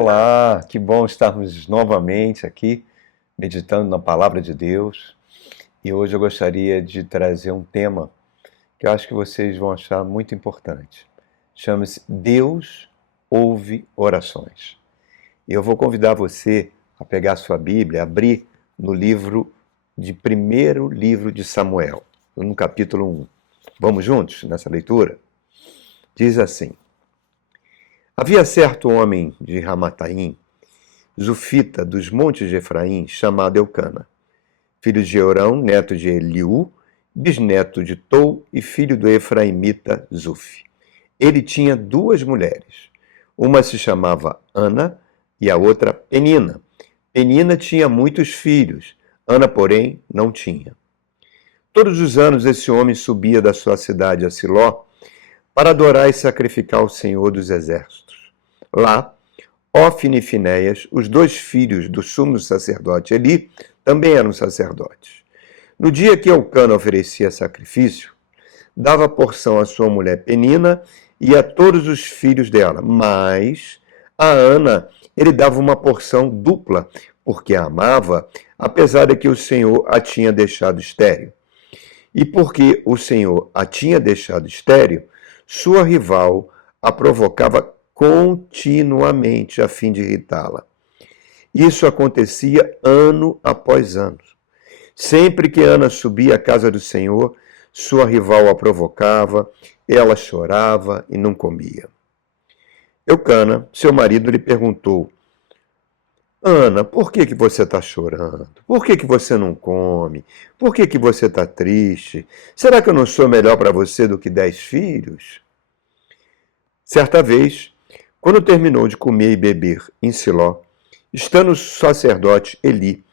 Olá, que bom estarmos novamente aqui meditando na Palavra de Deus. E hoje eu gostaria de trazer um tema que eu acho que vocês vão achar muito importante. Chama-se Deus ouve orações. E eu vou convidar você a pegar a sua Bíblia, abrir no primeiro livro de Samuel, no capítulo 1. Vamos juntos nessa leitura? Diz assim: Havia certo homem de Ramataim, Zufita, dos montes de Efraim, chamado Eucana, filho de Jorão, neto de Eliú, bisneto de Tou e filho do efraimita Zuf. Ele tinha duas mulheres. Uma se chamava Ana e a outra Penina. Penina tinha muitos filhos, Ana, porém, não tinha. Todos os anos esse homem subia da sua cidade a Siló para adorar e sacrificar ao Senhor dos Exércitos. Lá, Ofne e Finéias, os dois filhos do sumo sacerdote Eli, também eram sacerdotes. No dia que Eucana oferecia sacrifício, dava porção à sua mulher Penina e a todos os filhos dela, mas a Ana ele dava uma porção dupla, porque a amava, apesar de que o Senhor a tinha deixado estéril. E porque o Senhor a tinha deixado estéril, sua rival a provocava continuamente a fim de irritá-la. Isso acontecia ano após ano. Sempre que Ana subia à casa do Senhor, sua rival a provocava, ela chorava e não comia. Eucana, seu marido, lhe perguntou: Ana, por que você está chorando? Por que você não come? Por que você está triste? Será que eu não sou melhor para você do que 10 filhos? Certa vez, quando terminou de comer e beber em Siló, estando o sacerdote Eli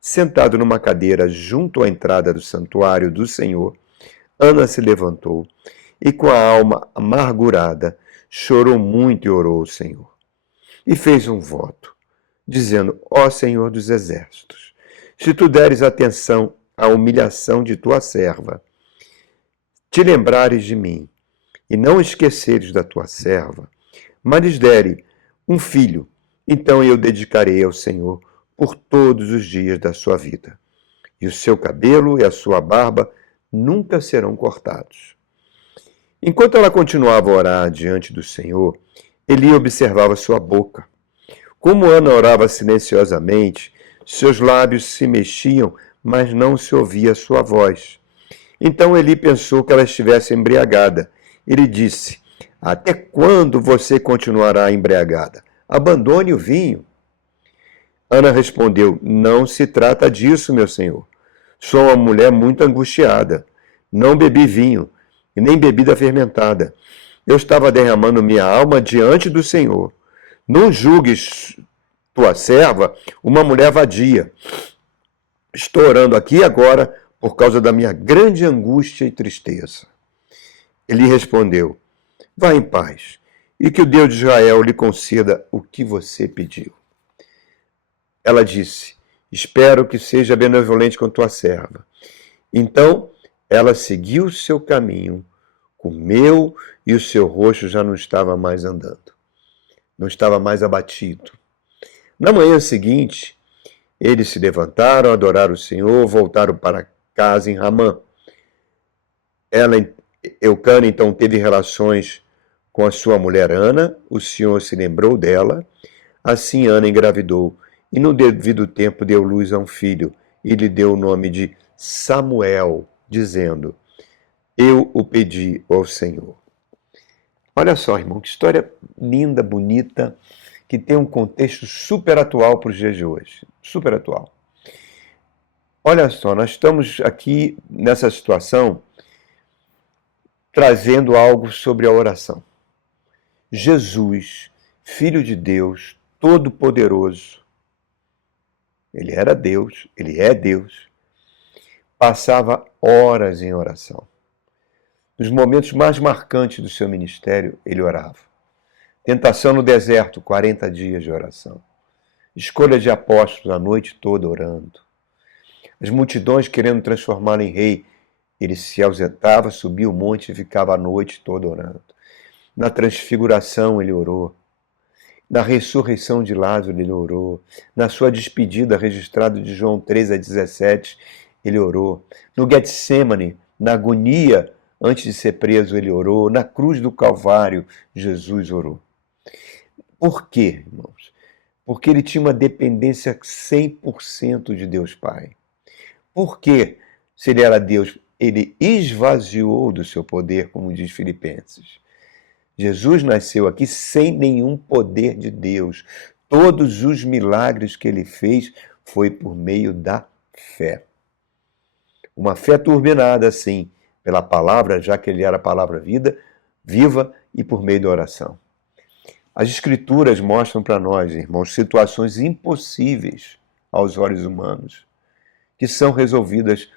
sentado numa cadeira junto à entrada do santuário do Senhor, Ana se levantou e, com a alma amargurada, chorou muito e orou ao Senhor. E fez um voto, dizendo: Ó Senhor dos Exércitos, se tu deres atenção à humilhação de tua serva, te lembrares de mim, e não esqueceres da tua serva, mas lhes dere um filho, então eu dedicarei ao Senhor por todos os dias da sua vida. E o seu cabelo e a sua barba nunca serão cortados. Enquanto ela continuava a orar diante do Senhor, Eli observava sua boca. Como Ana orava silenciosamente, seus lábios se mexiam, mas não se ouvia sua voz. Então Eli pensou que ela estivesse embriagada. Ele disse: Até quando você continuará embriagada? Abandone o vinho. Ana respondeu: Não se trata disso, meu senhor. Sou uma mulher muito angustiada. Não bebi vinho, e nem bebida fermentada. Eu estava derramando minha alma diante do Senhor. Não julgues tua serva uma mulher vadia. Estou orando aqui agora por causa da minha grande angústia e tristeza. Ele respondeu: Vá em paz, e que o Deus de Israel lhe conceda o que você pediu. Ela disse: Espero que seja benevolente com tua serva. Então ela seguiu o seu caminho, comeu e o seu rosto já não estava mais andando. Não estava mais abatido. Na manhã seguinte, eles se levantaram, adoraram o Senhor, voltaram para casa em Ramã. Eucana então teve relações com a sua mulher Ana, o Senhor se lembrou dela, assim Ana engravidou, e no devido tempo deu luz a um filho, e lhe deu o nome de Samuel, dizendo: Eu o pedi ao Senhor. Olha só, irmão, que história linda, bonita, que tem um contexto super atual para os dias de hoje. Super atual. Olha só, nós estamos aqui nessa situação trazendo algo sobre a oração. Jesus, Filho de Deus, Todo-Poderoso, ele era Deus, ele é Deus, passava horas em oração. Nos momentos mais marcantes do seu ministério, ele orava. Tentação no deserto, 40 dias de oração. Escolha de apóstolos a noite toda orando. As multidões querendo transformá-lo em rei, ele se ausentava, subia o monte e ficava a noite toda orando. Na transfiguração ele orou. Na ressurreição de Lázaro, ele orou. Na sua despedida, registrado de João 3:17, ele orou. No Getsêmani, na agonia, antes de ser preso, ele orou. Na cruz do Calvário, Jesus orou. Por quê, irmãos? Porque ele tinha uma dependência 100% de Deus Pai. Por quê? Se ele era Deus, ele esvaziou do seu poder, como diz Filipenses. Jesus nasceu aqui sem nenhum poder de Deus. Todos os milagres que ele fez foi por meio da fé. Uma fé turbinada, sim, pela palavra, já que ele era a palavra viva, e por meio da oração. As Escrituras mostram para nós, irmãos, situações impossíveis aos olhos humanos, que são resolvidas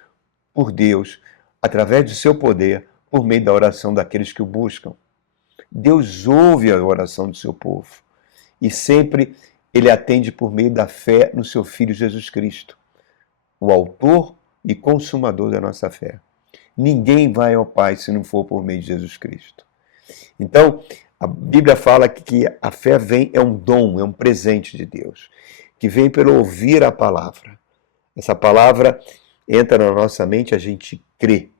por Deus, através do seu poder, por meio da oração daqueles que o buscam. Deus ouve a oração do seu povo e sempre ele atende por meio da fé no seu Filho Jesus Cristo, o autor e consumador da nossa fé. Ninguém vai ao Pai se não for por meio de Jesus Cristo. Então, a Bíblia fala que a fé é um dom, é um presente de Deus, que vem pelo ouvir a palavra. Essa palavra entra na nossa mente, a gente crê.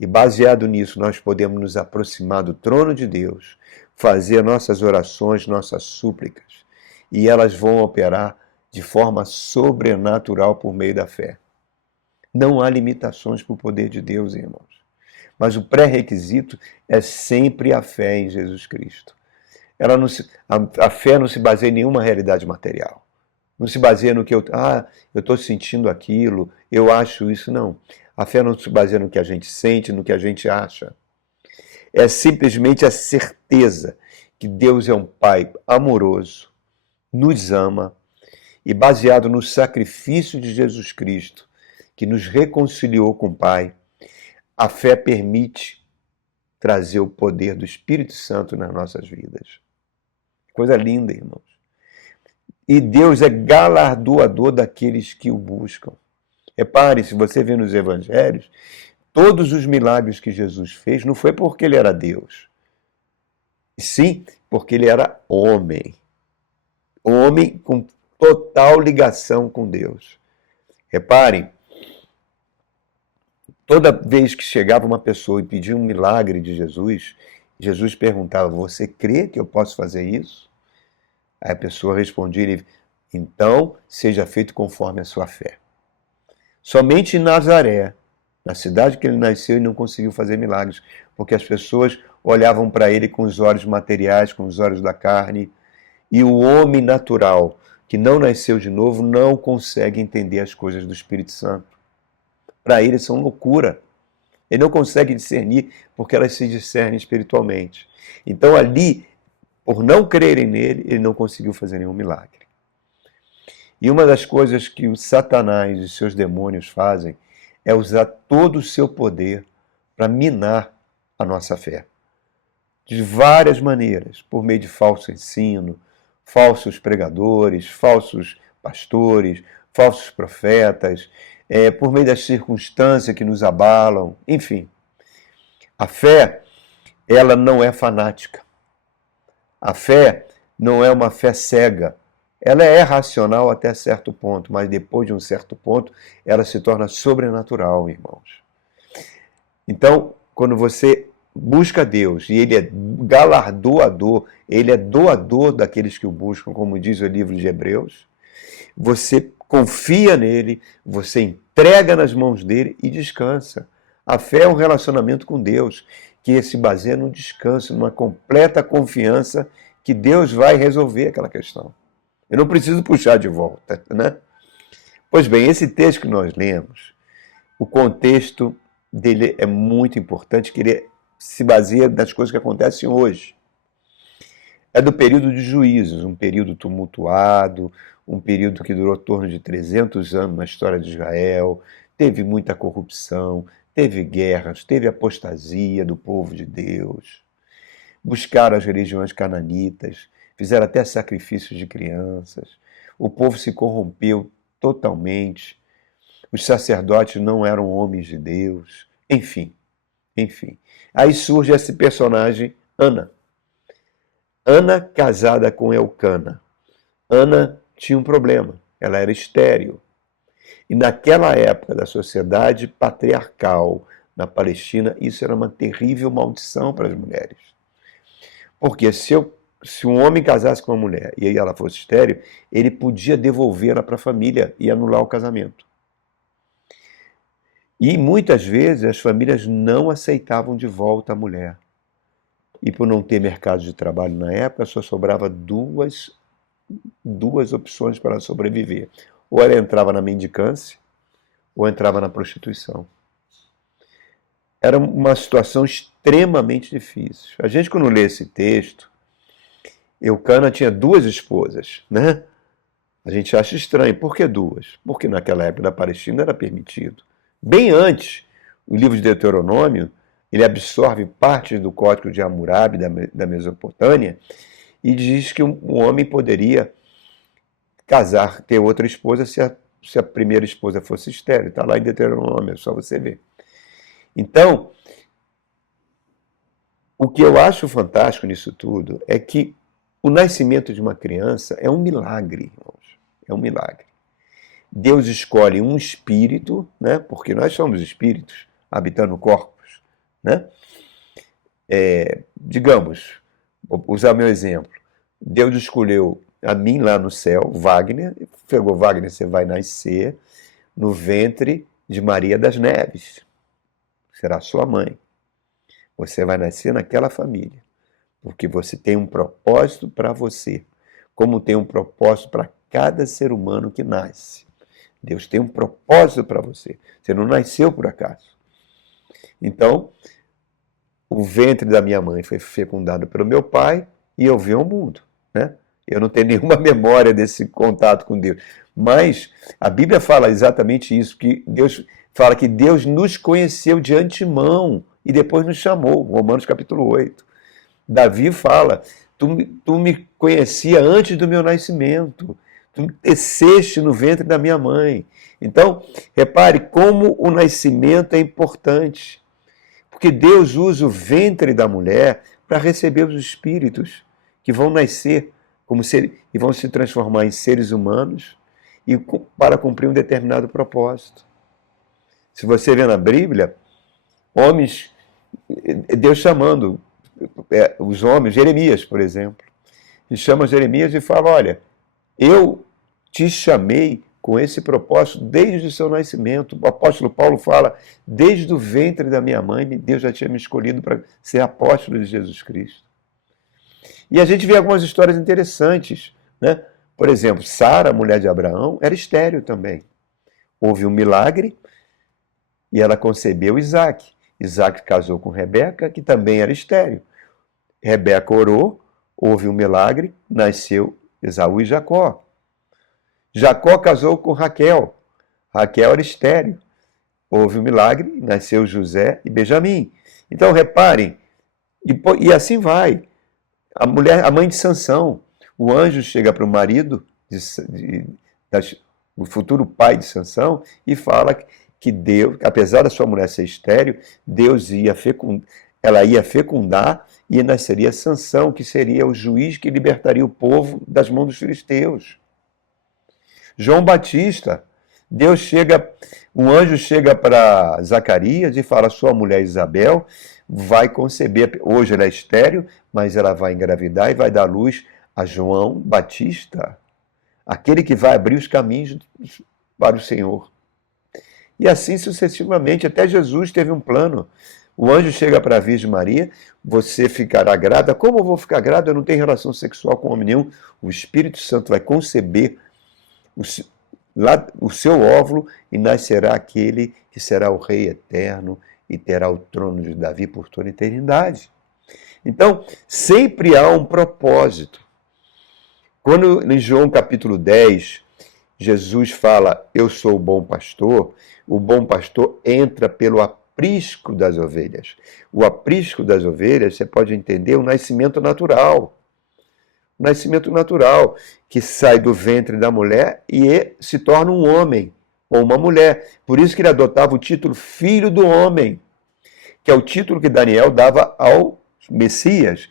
E baseado nisso, nós podemos nos aproximar do trono de Deus, fazer nossas orações, nossas súplicas, e elas vão operar de forma sobrenatural por meio da fé. Não há limitações para o poder de Deus, irmãos. Mas o pré-requisito é sempre a fé em Jesus Cristo. A fé não se baseia em nenhuma realidade material. Não se baseia no que eu estou sentindo aquilo, eu acho isso, não. A fé não se baseia no que a gente sente, no que a gente acha. É simplesmente a certeza que Deus é um Pai amoroso, nos ama, e baseado no sacrifício de Jesus Cristo, que nos reconciliou com o Pai, a fé permite trazer o poder do Espírito Santo nas nossas vidas. Coisa linda, irmãos. E Deus é galardoador daqueles que o buscam. Repare, se você vê nos evangelhos, todos os milagres que Jesus fez não foi porque ele era Deus. Sim, porque ele era homem. Homem com total ligação com Deus. Reparem, toda vez que chegava uma pessoa e pedia um milagre de Jesus, Jesus perguntava, você crê que eu posso fazer isso? Aí a pessoa respondia, então seja feito conforme a sua fé. Somente em Nazaré, na cidade que ele nasceu, ele não conseguiu fazer milagres, porque as pessoas olhavam para ele com os olhos materiais, com os olhos da carne, e o homem natural, que não nasceu de novo, não consegue entender as coisas do Espírito Santo. Para ele são loucura. Ele não consegue discernir, porque elas se discernem espiritualmente. Então ali, por não crerem nele, ele não conseguiu fazer nenhum milagre. E uma das coisas que o Satanás e seus demônios fazem é usar todo o seu poder para minar a nossa fé. De várias maneiras, por meio de falso ensino, falsos pregadores, falsos pastores, falsos profetas, por meio das circunstâncias que nos abalam, enfim. A fé, ela não é fanática. A fé não é uma fé cega. Ela é racional até certo ponto, mas depois de um certo ponto, ela se torna sobrenatural, irmãos. Então, quando você busca Deus, e ele é galardoador, ele é doador daqueles que o buscam, como diz o livro de Hebreus, você confia nele, você entrega nas mãos dele e descansa. A fé é um relacionamento com Deus, que se baseia no descanso, numa completa confiança que Deus vai resolver aquela questão. Eu não preciso puxar de volta, né? Pois bem, esse texto que nós lemos, o contexto dele é muito importante, que ele se baseia nas coisas que acontecem hoje. É do período de juízos, um período tumultuado, um período que durou em torno de 300 anos na história de Israel, teve muita corrupção, teve guerras, teve apostasia do povo de Deus, buscaram as religiões cananitas, fizeram até sacrifícios de crianças, o povo se corrompeu totalmente, os sacerdotes não eram homens de Deus, enfim. Aí surge esse personagem, Ana. Ana casada com Elcana. Ana tinha um problema, ela era estéril. E naquela época da sociedade patriarcal na Palestina, isso era uma terrível maldição para as mulheres. Porque se um homem casasse com uma mulher e ela fosse estéril, ele podia devolvê-la para a família e anular o casamento. E muitas vezes as famílias não aceitavam de volta a mulher. E por não ter mercado de trabalho na época, só sobrava duas opções para sobreviver. Ou ela entrava na mendicância, ou entrava na prostituição. Era uma situação extremamente difícil. A gente, quando lê esse texto, Eucana tinha duas esposas, né? A gente acha estranho. Por que duas? Porque naquela época da Palestina era permitido. Bem antes, o livro de Deuteronômio, ele absorve parte do Código de Hammurabi da Mesopotâmia e diz que um homem poderia casar, ter outra esposa se a primeira esposa fosse estéril. Está lá em Deuteronômio, é só você ver. Então, o que eu acho fantástico nisso tudo é que o nascimento de uma criança é um milagre, irmãos. É um milagre. Deus escolhe um espírito, né? Porque nós somos espíritos habitando corpos, né? Digamos, vou usar meu exemplo. Deus escolheu a mim lá no céu, Wagner, pegou Wagner, você vai nascer no ventre de Maria das Neves. Será sua mãe. Você vai nascer naquela família, porque você tem um propósito para você, como tem um propósito para cada ser humano que nasce. Deus tem um propósito para você. Você não nasceu por acaso. Então, o ventre da minha mãe foi fecundado pelo meu pai e eu vi o mundo, né? Eu não tenho nenhuma memória desse contato com Deus. Mas a Bíblia fala exatamente isso, que Deus fala que Deus nos conheceu de antemão e depois nos chamou, Romanos capítulo 8. Davi fala, tu me conhecia antes do meu nascimento, tu me teceste no ventre da minha mãe. Então, repare como o nascimento é importante, porque Deus usa o ventre da mulher para receber os espíritos que vão nascer e vão se transformar em seres humanos e para cumprir um determinado propósito. Se você vê na Bíblia, homens, Deus chamando os homens, Jeremias, por exemplo, e chama Jeremias e fala, olha, eu te chamei com esse propósito desde o seu nascimento. O apóstolo Paulo fala, desde o ventre da minha mãe, Deus já tinha me escolhido para ser apóstolo de Jesus Cristo. E a gente vê algumas histórias interessantes, né? Por exemplo, Sara, mulher de Abraão, era estéril também. Houve um milagre e ela concebeu Isaac. Isaac casou com Rebeca, que também era estéril. Rebeca orou, houve um milagre, nasceu Esaú e Jacó. Jacó casou com Raquel. Raquel era estéril. Houve um milagre, nasceu José e Benjamim. Então, reparem, e assim vai. A mãe de Sansão, o anjo chega para o marido, o futuro pai de Sansão, e fala que Deus, apesar da sua mulher ser estéril, ela ia fecundar e nasceria Sansão, que seria o juiz que libertaria o povo das mãos dos filisteus. João Batista, um anjo chega para Zacarias e fala, sua mulher Isabel vai conceber, hoje ela é estéril, mas ela vai engravidar e vai dar luz a João Batista, aquele que vai abrir os caminhos para o Senhor. E assim sucessivamente, até Jesus teve um plano. O anjo chega para a Virgem Maria, você ficará grávida. Como eu vou ficar grávida? Eu não tenho relação sexual com homem nenhum. O Espírito Santo vai conceber o seu óvulo e nascerá aquele que será o Rei eterno e terá o trono de Davi por toda a eternidade. Então, sempre há um propósito. Quando em João capítulo 10, Jesus fala, eu sou o bom pastor entra pelo aprisco das ovelhas. O aprisco das ovelhas, você pode entender, o nascimento natural. O nascimento natural, que sai do ventre da mulher e se torna um homem ou uma mulher. Por isso que ele adotava o título Filho do Homem, que é o título que Daniel dava ao Messias.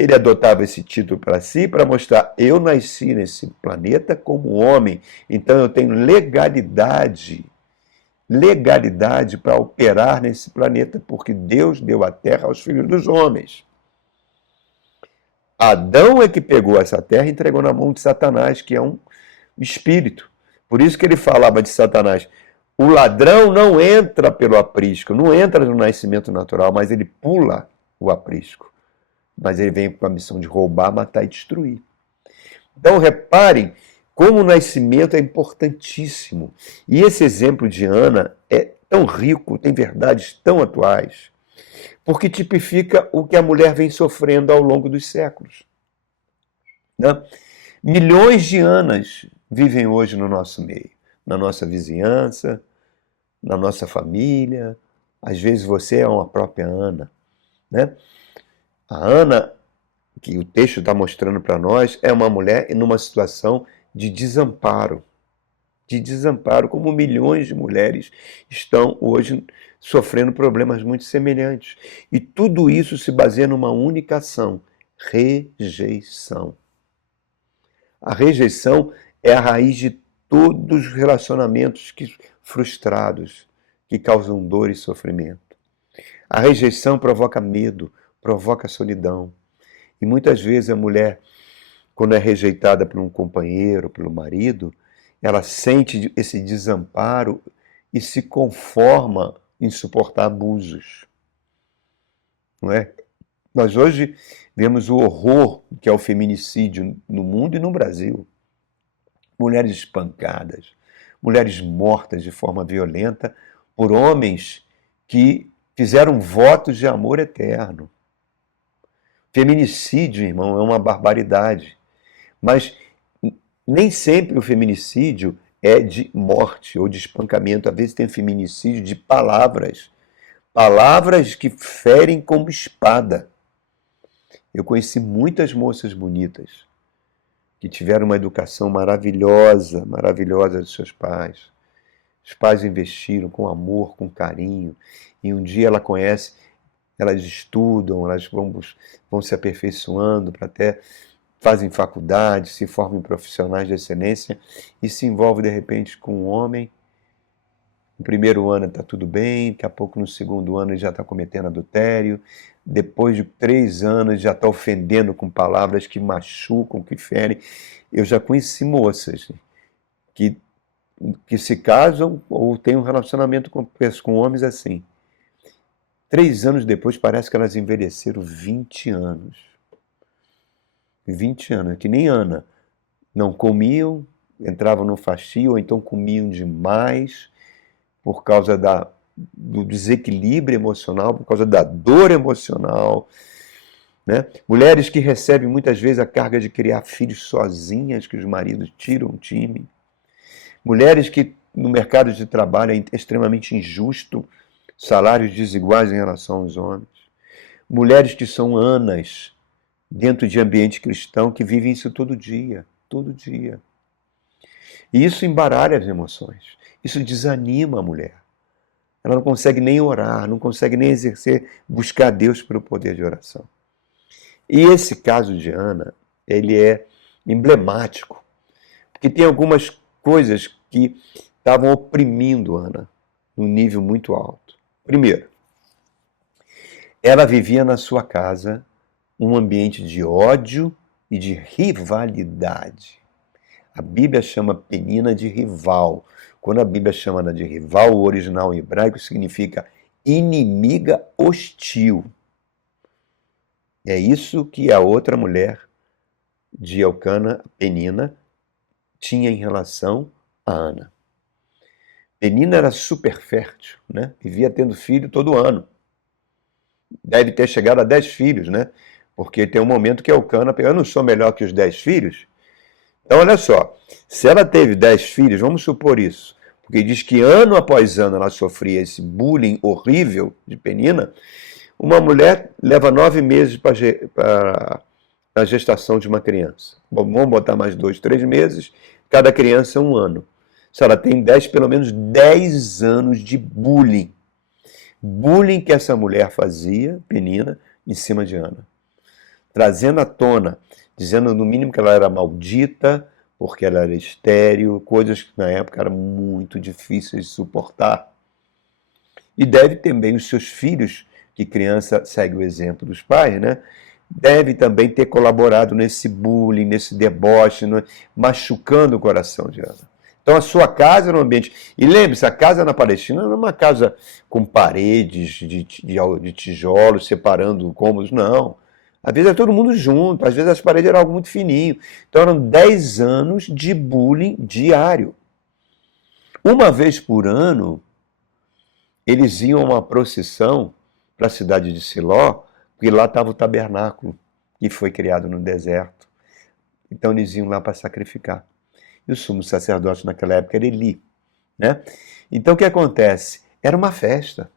Ele adotava esse título para si, para mostrar: eu nasci nesse planeta como homem, então eu tenho legalidade para operar nesse planeta, porque Deus deu a terra aos filhos dos homens. Adão é que pegou essa terra e entregou na mão de Satanás, que é um espírito. Por isso que ele falava de Satanás: o ladrão não entra pelo aprisco, não entra no nascimento natural, mas ele pula o aprisco. Mas ele vem com a missão de roubar, matar e destruir. Então reparem como o nascimento é importantíssimo. E esse exemplo de Ana é tão rico, tem verdades tão atuais, porque tipifica o que a mulher vem sofrendo ao longo dos séculos. Né? Milhões de Anas vivem hoje no nosso meio, na nossa vizinhança, na nossa família. Às vezes você é uma própria Ana. Né? A Ana, que o texto está mostrando para nós, é uma mulher numa situação de desamparo, como milhões de mulheres estão hoje sofrendo problemas muito semelhantes. E tudo isso se baseia numa única ação: rejeição. A rejeição é a raiz de todos os relacionamentos frustrados que causam dor e sofrimento. A rejeição provoca medo, provoca solidão. E muitas vezes a mulher, quando é rejeitada por um companheiro, pelo marido, ela sente esse desamparo e se conforma em suportar abusos. Não é? Nós hoje vemos o horror que é o feminicídio no mundo e no Brasil. Mulheres espancadas, mulheres mortas de forma violenta por homens que fizeram votos de amor eterno. Feminicídio, irmão, é uma barbaridade. Mas nem sempre o feminicídio é de morte ou de espancamento. Às vezes tem feminicídio de palavras. Palavras que ferem como espada. Eu conheci muitas moças bonitas que tiveram uma educação maravilhosa, maravilhosa dos seus pais. Os pais investiram com amor, com carinho. E um dia ela conhece, elas estudam, elas vão se aperfeiçoando para até fazem faculdade, se formam em profissionais de excelência e se envolvem de repente com um homem. No primeiro ano está tudo bem, daqui a pouco no segundo ano ele já está cometendo adultério, depois de 3 anos já está ofendendo com palavras que machucam, que ferem. Eu já conheci moças que se casam ou têm um relacionamento com homens assim. 3 anos depois parece que elas envelheceram 20 anos. 20 anos, que nem Ana. Não comiam, entravam no fastio, ou então comiam demais por causa do desequilíbrio emocional, por causa da dor emocional. Né? Mulheres que recebem muitas vezes a carga de criar filhos sozinhas, que os maridos tiram o time. Mulheres que no mercado de trabalho é extremamente injusto, salários desiguais em relação aos homens. Mulheres que são Anas dentro de ambiente cristão, que vivem isso todo dia, todo dia. E isso embaralha as emoções. Isso desanima a mulher. Ela não consegue nem orar, não consegue nem buscar a Deus pelo poder de oração. E esse caso de Ana, ele é emblemático, porque tem algumas coisas que estavam oprimindo Ana num nível muito alto. Primeiro, ela vivia na sua casa um ambiente de ódio e de rivalidade. A Bíblia chama Penina de rival. Quando a Bíblia chama ela de rival, o original em hebraico significa inimiga hostil. É isso que a outra mulher de Elcana, Penina, tinha em relação a Ana. Penina era super fértil, né? Vivia tendo filho todo ano. Deve ter chegado a 10 filhos, né? Porque tem um momento que Elcana, eu não sou melhor que os 10 filhos. Então, olha só, se ela teve 10 filhos, vamos supor isso, porque diz que ano após ano ela sofria esse bullying horrível de Penina, uma mulher leva 9 meses para a gestação de uma criança. Bom, vamos botar mais 2, 3 meses, cada criança é 1 ano. Se ela tem 10, pelo menos 10 anos de bullying. Bullying que essa mulher fazia, Penina, em cima de Ana. trazendo à tona, dizendo no mínimo que ela era maldita, porque ela era estéril, coisas que na época eram muito difíceis de suportar. E deve também os seus filhos, que criança segue o exemplo dos pais, né? Deve também ter colaborado nesse bullying, nesse deboche, machucando o coração de Ana. Então a sua casa era um ambiente. E lembre-se, a casa na Palestina não é uma casa com paredes de tijolos separando cômodos, não. Às vezes era todo mundo junto, às vezes as paredes eram algo muito fininho. Então eram 10 anos de bullying diário. Uma vez por ano, eles iam a uma procissão para a cidade de Siló, porque lá estava o tabernáculo, que foi criado no deserto. Então eles iam lá para sacrificar. E o sumo sacerdote naquela época era Eli, né? Então o que acontece? Era uma festa.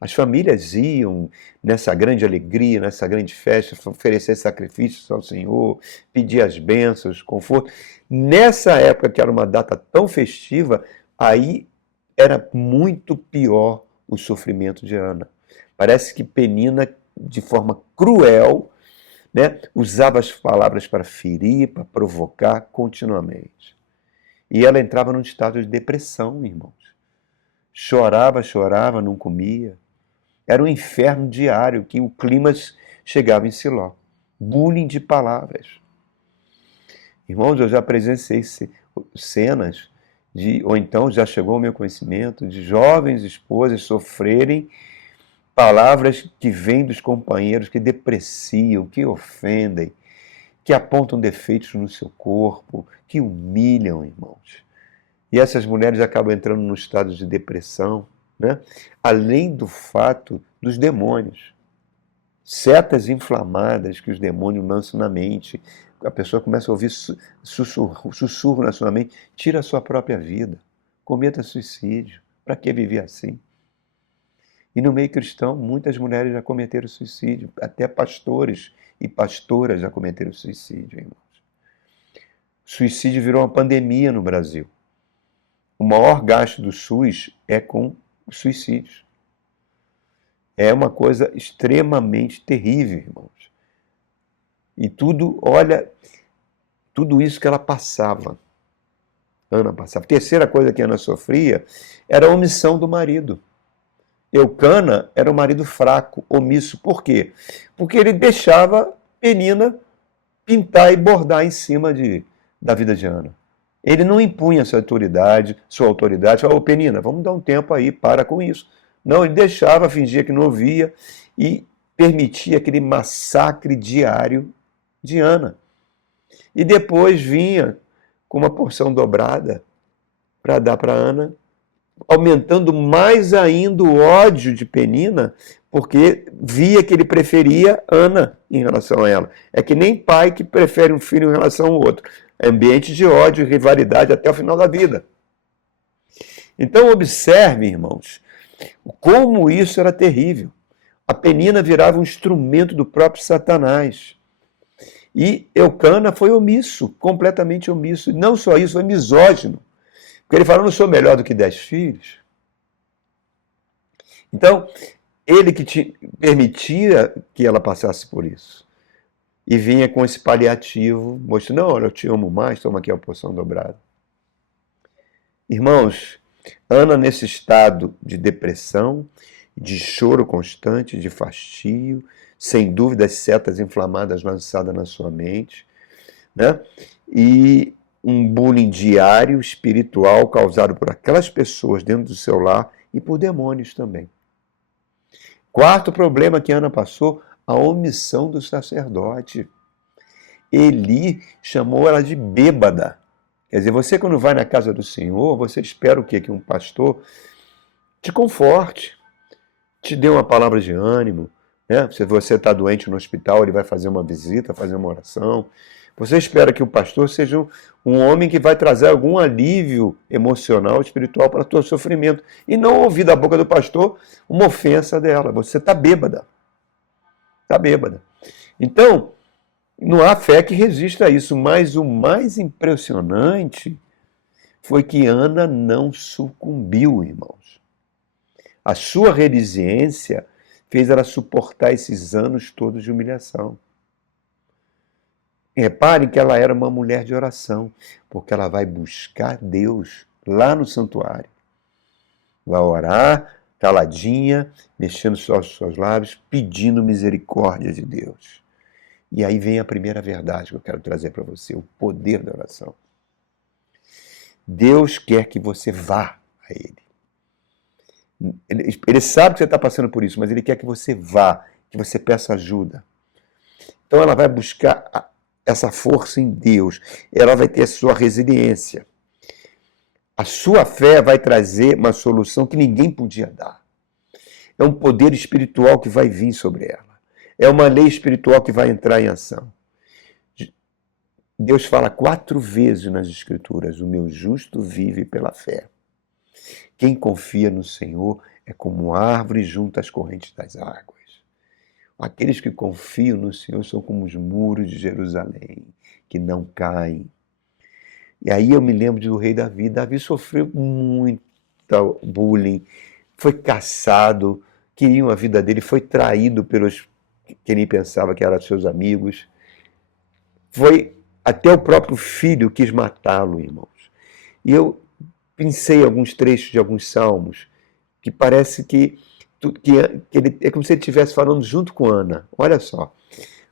As famílias iam nessa grande alegria, nessa grande festa, oferecer sacrifícios ao Senhor, pedir as bênçãos, conforto. Nessa época, que era uma data tão festiva, aí era muito pior o sofrimento de Ana. Parece que Penina, de forma cruel, né, usava as palavras para ferir, para provocar continuamente. E ela entrava num estado de depressão, irmãos. Chorava, chorava, não comia. Era um inferno diário que o clima chegava em Siló. Bullying de palavras. Irmãos, eu já presenciei cenas ou então já chegou ao meu conhecimento, de jovens esposas sofrerem palavras que vêm dos companheiros, que depreciam, que ofendem, que apontam defeitos no seu corpo, que humilham, irmãos. E essas mulheres acabam entrando num estado de depressão, né? Além do fato dos demônios. Setas inflamadas que os demônios lançam na mente. A pessoa começa a ouvir sussurro na sua mente. Tira a sua própria vida. Cometa suicídio. Para que viver assim? E no meio cristão, muitas mulheres já cometeram suicídio. Até pastores e pastoras já cometeram suicídio, irmãos. Suicídio virou uma pandemia no Brasil. O maior gasto do SUS é com suicídios. É uma coisa extremamente terrível, irmãos. E tudo isso que ela passava. Ana passava. A terceira coisa que Ana sofria era a omissão do marido. Eucana era um marido fraco, omisso. Por quê? Porque ele deixava Penina pintar e bordar em cima da vida de Ana. Ele não impunha sua autoridade, falava, ô Penina, vamos dar um tempo aí, para com isso. Não, ele deixava, fingia que não ouvia e permitia aquele massacre diário de Ana. E depois vinha com uma porção dobrada para dar para Ana, aumentando mais ainda o ódio de Penina, porque via que ele preferia Ana em relação a ela. É que nem pai que prefere um filho em relação ao outro. É ambiente de ódio e rivalidade até o final da vida. Então observe, irmãos, como isso era terrível. A Penina virava um instrumento do próprio Satanás. E Eucana foi omisso, completamente omisso. E não só isso, foi misógino. Porque ele falou, não sou melhor do que 10 filhos. Então, ele que permitia que ela passasse por isso. E vinha com esse paliativo, mostrando, não, olha, eu te amo mais, toma aqui a porção dobrada. Irmãos, Ana nesse estado de depressão, de choro constante, de fastio, sem dúvida as setas inflamadas lançadas na sua mente, né? E um bullying diário, espiritual, causado por aquelas pessoas dentro do seu lar e por demônios também. Quarto problema que Ana passou, a omissão do sacerdote. Eli chamou ela de bêbada. Quer dizer, você quando vai na casa do Senhor, você espera o quê? Que um pastor te conforte, te dê uma palavra de ânimo, né? Se você está doente no hospital, ele vai fazer uma visita, fazer uma oração. Você espera que o pastor seja um homem que vai trazer algum alívio emocional, espiritual para o teu sofrimento. E não ouvir da boca do pastor uma ofensa dela. Você está bêbada. Está bêbada. Então, não há fé que resista a isso. Mas o mais impressionante foi que Ana não sucumbiu, irmãos. A sua resiliência fez ela suportar esses anos todos de humilhação. Reparem que ela era uma mulher de oração, porque ela vai buscar Deus lá no santuário. Vai orar, caladinha, mexendo só os seus lábios, pedindo misericórdia de Deus. E aí vem a primeira verdade que eu quero trazer para você, o poder da oração. Deus quer que você vá a Ele. Ele sabe que você está passando por isso, mas Ele quer que você vá, que você peça ajuda. Então ela vai buscar essa força em Deus, ela vai ter a sua resiliência. A sua fé vai trazer uma solução que ninguém podia dar. É um poder espiritual que vai vir sobre ela. É uma lei espiritual que vai entrar em ação. Deus fala 4 vezes nas Escrituras: o meu justo vive pela fé. Quem confia no Senhor é como árvore junto às correntes das águas. Aqueles que confiam no Senhor são como os muros de Jerusalém, que não caem. E aí eu me lembro do rei Davi. Davi sofreu muito bullying, foi caçado, queriam a vida dele, foi traído pelos que ele pensava que eram seus amigos. Até o próprio filho quis matá-lo, irmãos. E eu pensei alguns trechos de alguns salmos, que parece que ele, é como se ele estivesse falando junto com Ana. Olha só.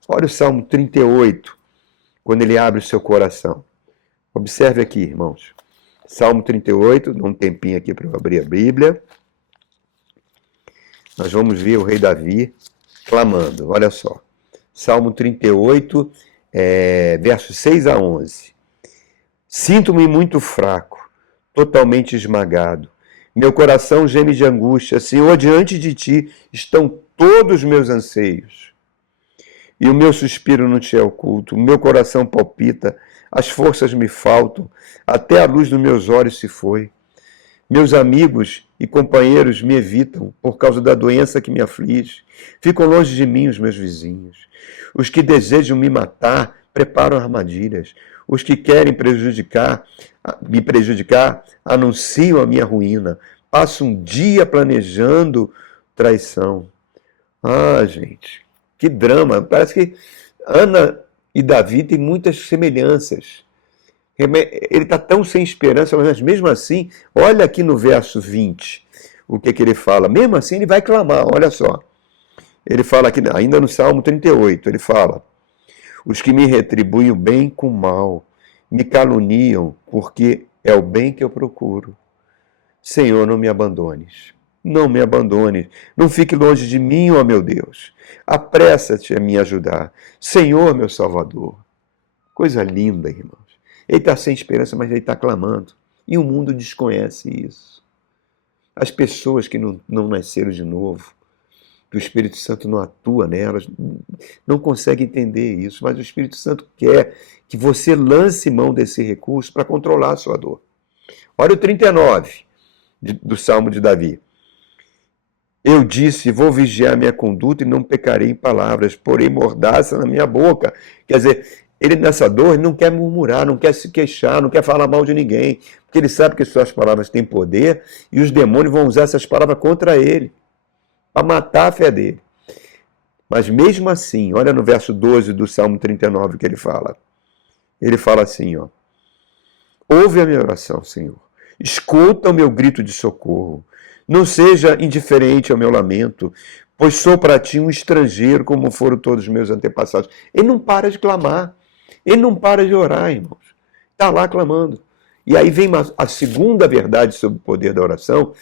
Olha o Salmo 38, quando ele abre o seu coração. Observe aqui, irmãos. Salmo 38, dá um tempinho aqui para eu abrir a Bíblia. Nós vamos ver o rei Davi clamando. Olha só. Salmo 38, versos 6 a 11. Sinto-me muito fraco, totalmente esmagado. Meu coração geme de angústia. Senhor, diante de ti estão todos os meus anseios. E o meu suspiro não te é oculto. O meu coração palpita, as forças me faltam, até a luz dos meus olhos se foi. Meus amigos e companheiros me evitam por causa da doença que me aflige. Ficam longe de mim os meus vizinhos. Os que desejam me matar preparam armadilhas. Os que querem me prejudicar anunciam a minha ruína. Passo um dia planejando traição. Ah, gente, que drama. Parece que Ana e Davi têm muitas semelhanças. Ele está tão sem esperança, mas mesmo assim, olha aqui no verso 20, o que ele fala. Mesmo assim, ele vai clamar, olha só. Ele fala aqui, ainda no Salmo 38, ele fala: os que me retribuem o bem com o mal, me caluniam, porque é o bem que eu procuro. Senhor, não me abandones. Não me abandones. Não fique longe de mim, ó meu Deus. Apressa-te a me ajudar. Senhor, meu Salvador. Coisa linda, irmãos. Ele está sem esperança, mas ele está clamando. E o mundo desconhece isso. As pessoas que não nasceram de novo, que o Espírito Santo não atua nelas, não conseguem entender isso. Mas o Espírito Santo quer que você lance mão desse recurso para controlar a sua dor. Olha o 39 do Salmo de Davi. Eu disse, vou vigiar minha conduta e não pecarei em palavras, porém mordaça na minha boca. Quer dizer, ele nessa dor não quer murmurar, não quer se queixar, não quer falar mal de ninguém, porque ele sabe que suas palavras têm poder e os demônios vão usar essas palavras contra ele, para matar a fé dele. Mas mesmo assim, olha no verso 12 do Salmo 39 que ele fala. Ele fala assim, ó: ouve a minha oração, Senhor. Escuta o meu grito de socorro. Não seja indiferente ao meu lamento, pois sou para ti um estrangeiro, como foram todos os meus antepassados. Ele não para de clamar. Ele não para de orar, irmãos. Está lá clamando. E aí vem a segunda verdade sobre o poder da oração,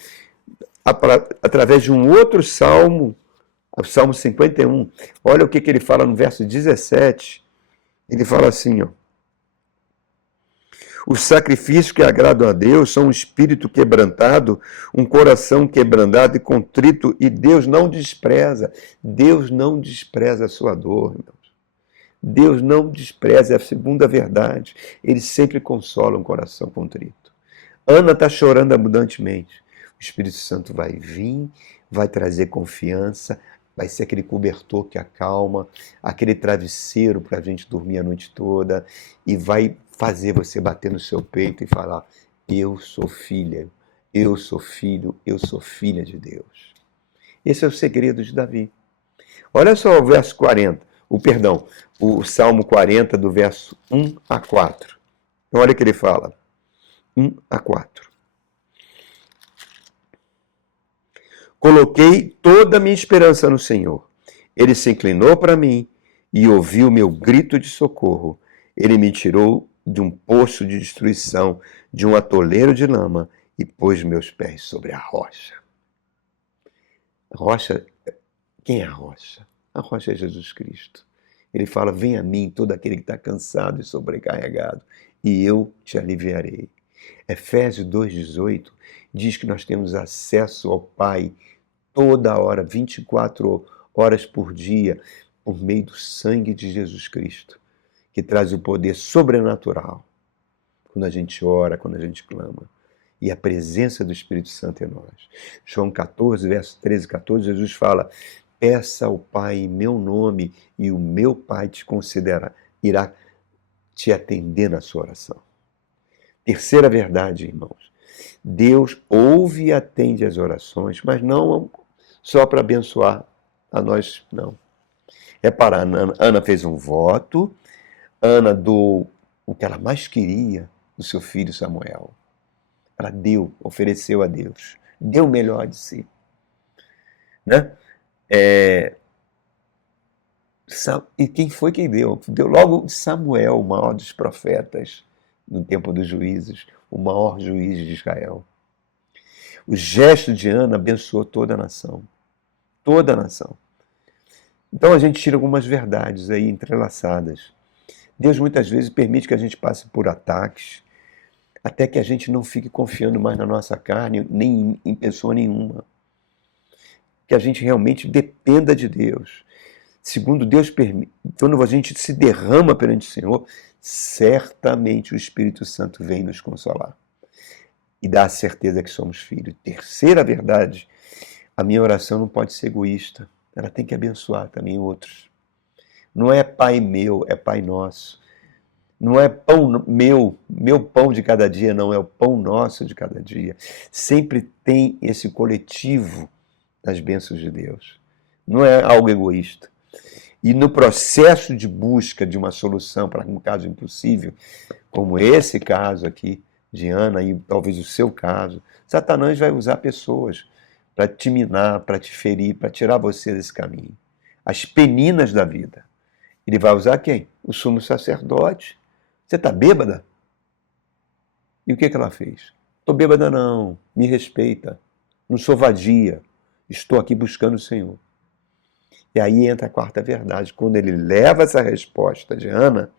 através de um outro salmo, o Salmo 51. Olha o que ele fala no verso 17. Ele fala assim, ó: os sacrifícios que agradam a Deus são um espírito quebrantado, um coração quebrantado e contrito, e Deus não despreza. Deus não despreza a sua dor, irmãos. Deus não despreza, é a segunda verdade. Ele sempre consola um coração contrito. Ana está chorando abundantemente. O Espírito Santo vai vir, vai trazer confiança, vai ser aquele cobertor que acalma, aquele travesseiro para a gente dormir a noite toda, e vai fazer você bater no seu peito e falar: eu sou filha, eu sou filho, eu sou filha de Deus. Esse é o segredo de Davi. Olha só o verso 40. o Salmo 40, do verso 1 a 4. Olha o que ele fala. 1 a 4. Coloquei toda a minha esperança no Senhor. Ele se inclinou para mim e ouviu meu grito de socorro. Ele me tirou de um poço de destruição, de um atoleiro de lama, e pôs meus pés sobre a rocha. A rocha, quem é a rocha? A rocha é Jesus Cristo. Ele fala, vem a mim todo aquele que está cansado e sobrecarregado, e eu te aliviarei. Efésios 2,18 diz que nós temos acesso ao Pai toda hora, 24 horas por dia, por meio do sangue de Jesus Cristo, que traz o poder sobrenatural quando a gente ora, quando a gente clama. E a presença do Espírito Santo em nós. João 14, verso 13 e 14, Jesus fala, peça ao Pai em meu nome e o meu Pai te considerará, irá te atender na sua oração. Terceira verdade, irmãos. Deus ouve e atende as orações, mas não só para abençoar a nós, não. Repara, Ana fez um voto, Ana doou o que ela mais queria do seu filho Samuel. Ela deu, ofereceu a Deus, deu o melhor de si. Né? E quem foi quem deu? Deu logo Samuel, o maior dos profetas, no tempo dos juízes, o maior juiz de Israel. O gesto de Ana abençoou toda a nação. Toda a nação. Então a gente tira algumas verdades aí entrelaçadas. Deus muitas vezes permite que a gente passe por ataques, até que a gente não fique confiando mais na nossa carne, nem em pessoa nenhuma. Que a gente realmente dependa de Deus. Segundo Deus permite, quando a gente se derrama perante o Senhor, certamente o Espírito Santo vem nos consolar. E dá a certeza que somos filhos. Terceira verdade, a minha oração não pode ser egoísta. Ela tem que abençoar também outros. Não é Pai meu, é Pai nosso. Não é pão meu pão de cada dia, não, é o pão nosso de cada dia. Sempre tem esse coletivo das bênçãos de Deus. Não é algo egoísta. E no processo de busca de uma solução para um caso impossível, como esse caso aqui de Ana e talvez o seu caso, Satanás vai usar pessoas para te minar, para te ferir, para tirar você desse caminho. As peninas da vida. Ele vai usar quem? O sumo sacerdote. Você está bêbada? E o que ela fez? Estou bêbada não, me respeita. Não sou vadia. Estou aqui buscando o Senhor. E aí entra a quarta verdade. Quando ele leva essa resposta de Ana,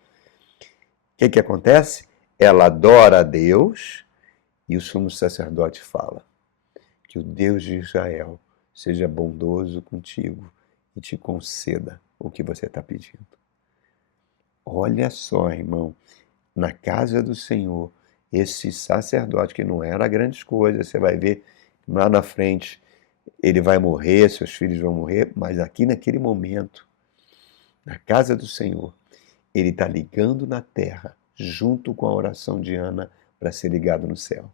o que acontece? Ela adora a Deus e o sumo sacerdote fala que o Deus de Israel seja bondoso contigo e te conceda o que você está pedindo. Olha só, irmão, na casa do Senhor, esse sacerdote que não era grandes coisas, você vai ver lá na frente, ele vai morrer, seus filhos vão morrer, mas aqui naquele momento, na casa do Senhor, ele está ligando na terra, junto com a oração de Ana, para ser ligado no céu.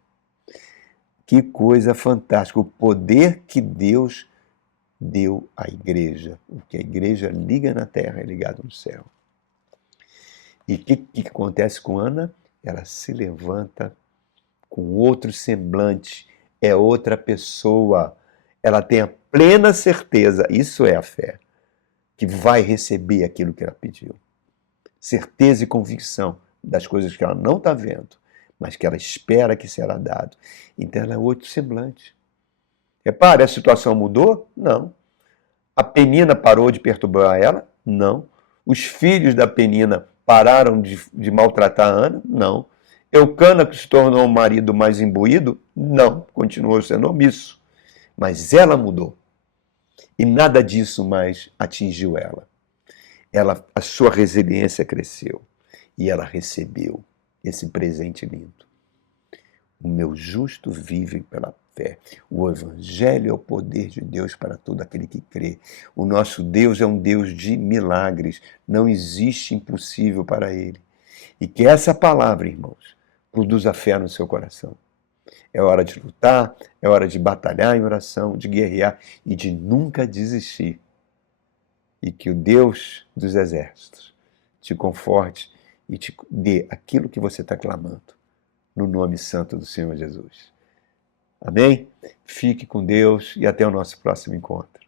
Que coisa fantástica, o poder que Deus deu à igreja. O que a igreja liga na terra é ligado no céu. E o que acontece com Ana? Ela se levanta com outro semblante, é outra pessoa. Ela tem a plena certeza, isso é a fé, que vai receber aquilo que ela pediu. Certeza e convicção das coisas que ela não está vendo, mas que ela espera que será dado. Então ela é outro semblante. Repare, a situação mudou? Não. A Penina parou de perturbar ela? Não. Os filhos da Penina pararam de maltratar a Ana? Não. Eucana, que se tornou um marido mais imbuído? Não. Continuou sendo omisso. Mas ela mudou. E nada disso mais atingiu ela. A sua resiliência cresceu. E ela recebeu esse presente lindo. O meu justo vive pela fé. O Evangelho é o poder de Deus para todo aquele que crê. O nosso Deus é um Deus de milagres. Não existe impossível para Ele. E que essa palavra, irmãos, produza fé no seu coração. É hora de lutar, é hora de batalhar em oração, de guerrear e de nunca desistir. e que o Deus dos exércitos te conforte e te dê aquilo que você está clamando, no nome santo do Senhor Jesus. Amém? Fique com Deus e até o nosso próximo encontro.